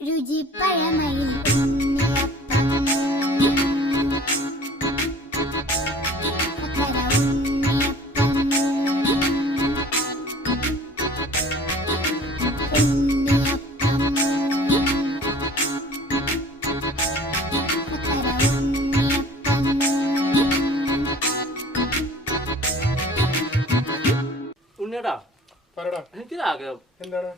രുചിപ്പഴമയിൽ ഉണ്ണിയപ്പം ചക്കര ഉണ്ണിയപ്പം ഉണ്ണിയപ്പം ചക്കര ഉണ്ണിയപ്പം. ഉണ്ണിയേട്ടാ പറടാ. എനിക്കൊരാഗ്രഹം. എന്താണ്?